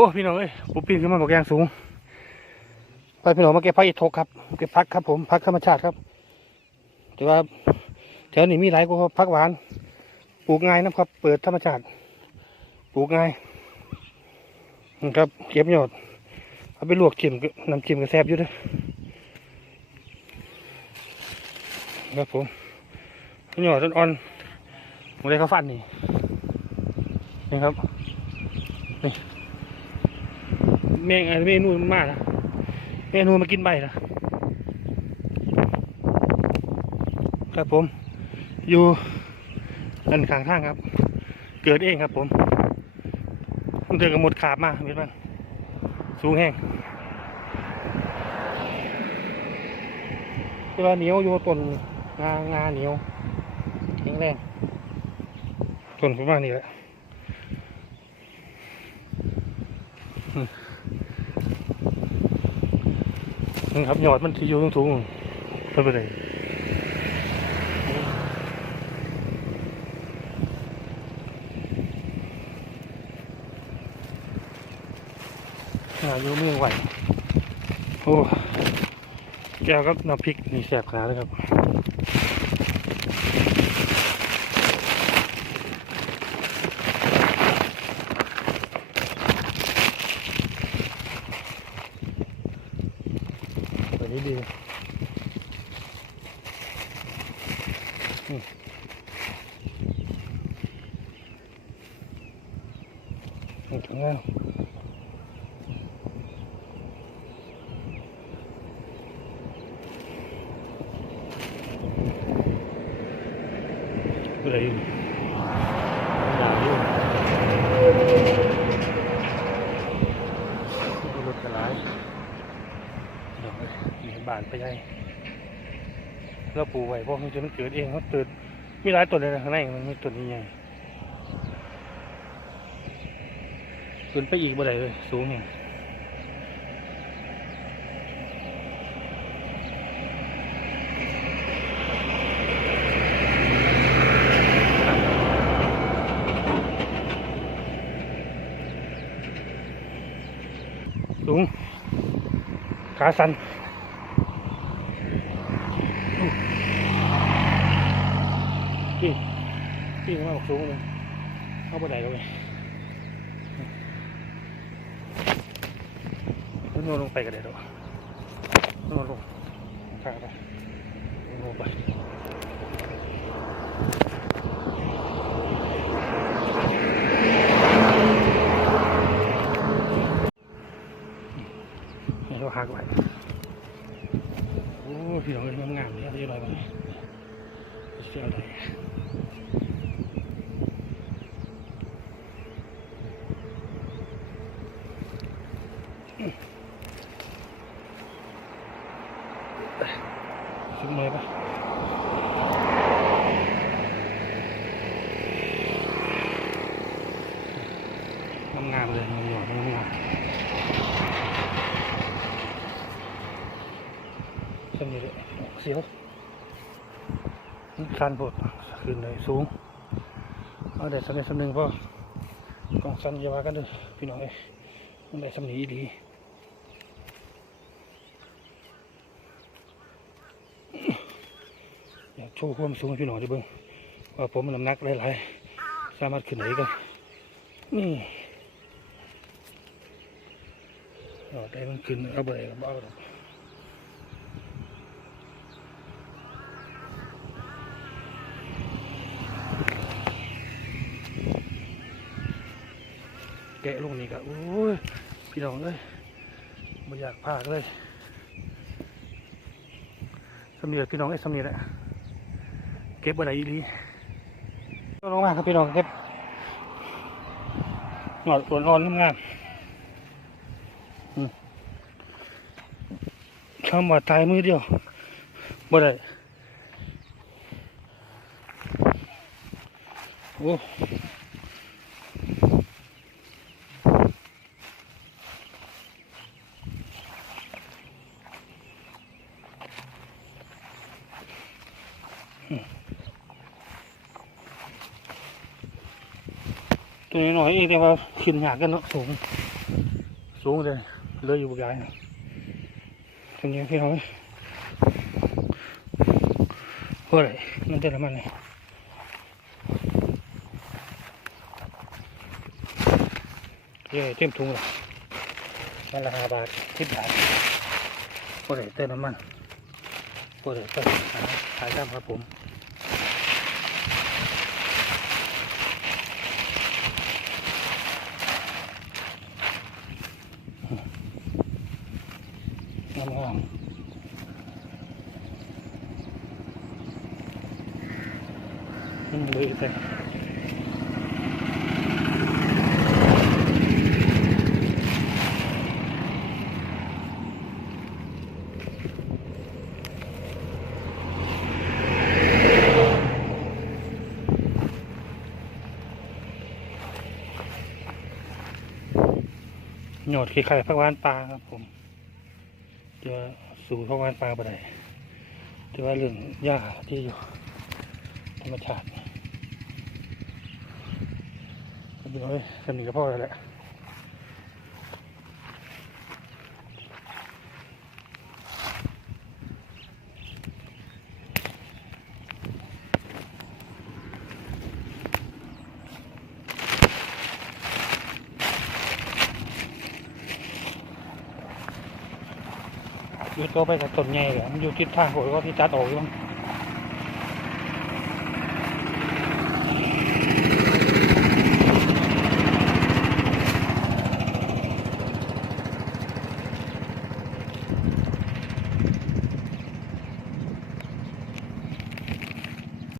อ้พี่น้องเอ้ยผมปีนขึ้นมาบอกยางสูง ไปพี่น้องมาเก็บผักอีทกครับเก็บผักครับผมผักธรรมชาติครับ แต่ว่าแถวนี้มีหลายกว่าผักหวาน ปลูกง่ายนะครับ เปิดธรรมชาติ ปลูกง่ายนะครับเก็บยอดเอาไปลวกจิ้มก็น้ำจิ้มก็แซบอยู่ด้วยครับผมยอดอ่อนๆหมดเลยเขาฟันนี่นี่ครับนี่ แมงไอ้เมนูมันมากนะเมนูมากินใบนะครับผม อยู่ด้านข้างทางครับ เกิดเองครับผมมันเจอกับหมดขาบมาเห็นมันสูงแห้งเวลาเหนียวอยู่ต้นงางาเหนียวแข็งแรงต้นประมาณนี้แหละ นะครับยอดมันที่อยู่สูงๆเป็นไปได้อายุเมืองไหวโอ้ แก้วครับน้ำพริกนี่แสบขาเลยครับนี้ดีนี่ นี่ถึงแล้วอะไรอยู่หนาวอยู่รถกระไรเดี๋ยวมีบานไปใหญ่เราปลูกไว้เพราะมันจะมันเกิดเองเขาเกิดมีหลายต้นเลยนะข้างในมันมีต้นใหญ่ ขึ้นไปอีกบ่ได้เลยสูงเนี่ยสูง ขาสั่นพี่พี่มาบอกสูงเลยเข้าไปไหนแล้วเว้ย น่นลงไปกันเลยดอกโน่นลงข้างไปลงไปให้เราหักไว้โอ้พี่น้องงามงามๆเนี่ยเรียบร้อยไปเสียอะไรถึงมือปะงามๆ เลยงามๆงามๆสมนี้เลยเสียวคันโพดขึ้นเลยสูงเอาแต่สำเร็จสำหนึ่งพอกองสันยาวากันเด้อพี่น้องเอ้ยมันได้สำนีดีอยากโชว์ความสูงพี่น้องด้เบิ่งว่าผมนน้ำหนักหลายๆสามารถขึ้นไหนกันนี่ เอาได้มันขึ้นเอาไปเอาเอาดอกแกะลงนี่ก็โอ้ย พี่น้องเลยไม่อยากพากเลยสำเนียพี่น้องไอ้สำเนียแหละเก็บอะไรอีหลีลงมาครับพี่น้องเก็บหนอดอ่อนๆงามๆ อืมคำว่าตายมือเดียวบ่ได้โอ้ตัวน้อยๆเองแต่ว่าขึ้นยากกันเนาะสูง สูงเลย เลืออยู่บุกใหญ่ตรงนี้พี่น้องเฮ้ยนั่นเต็มแล้วมันเลยเย้เต็มถุงเลยมันละห้าบาทสิบบาทเฮ้ยเติมน้ำมันเฮ้ยเติมขายตามครับผม งามงาม อืมเลยหยอดขี้ไข่พักวานปลาครับผมจะสู่ท้องการปลาไปได้แต่ว่าเรื่องหญ้าที่อยู่ธรรมชาติ ก็ดูเลยสนิทกับพ่อแล้วแหละอยู่ตัวไปจากต้นใหญ่เลยมันอยู่ทิศทางโหยก็ที่จัดออกอยู่มั้ง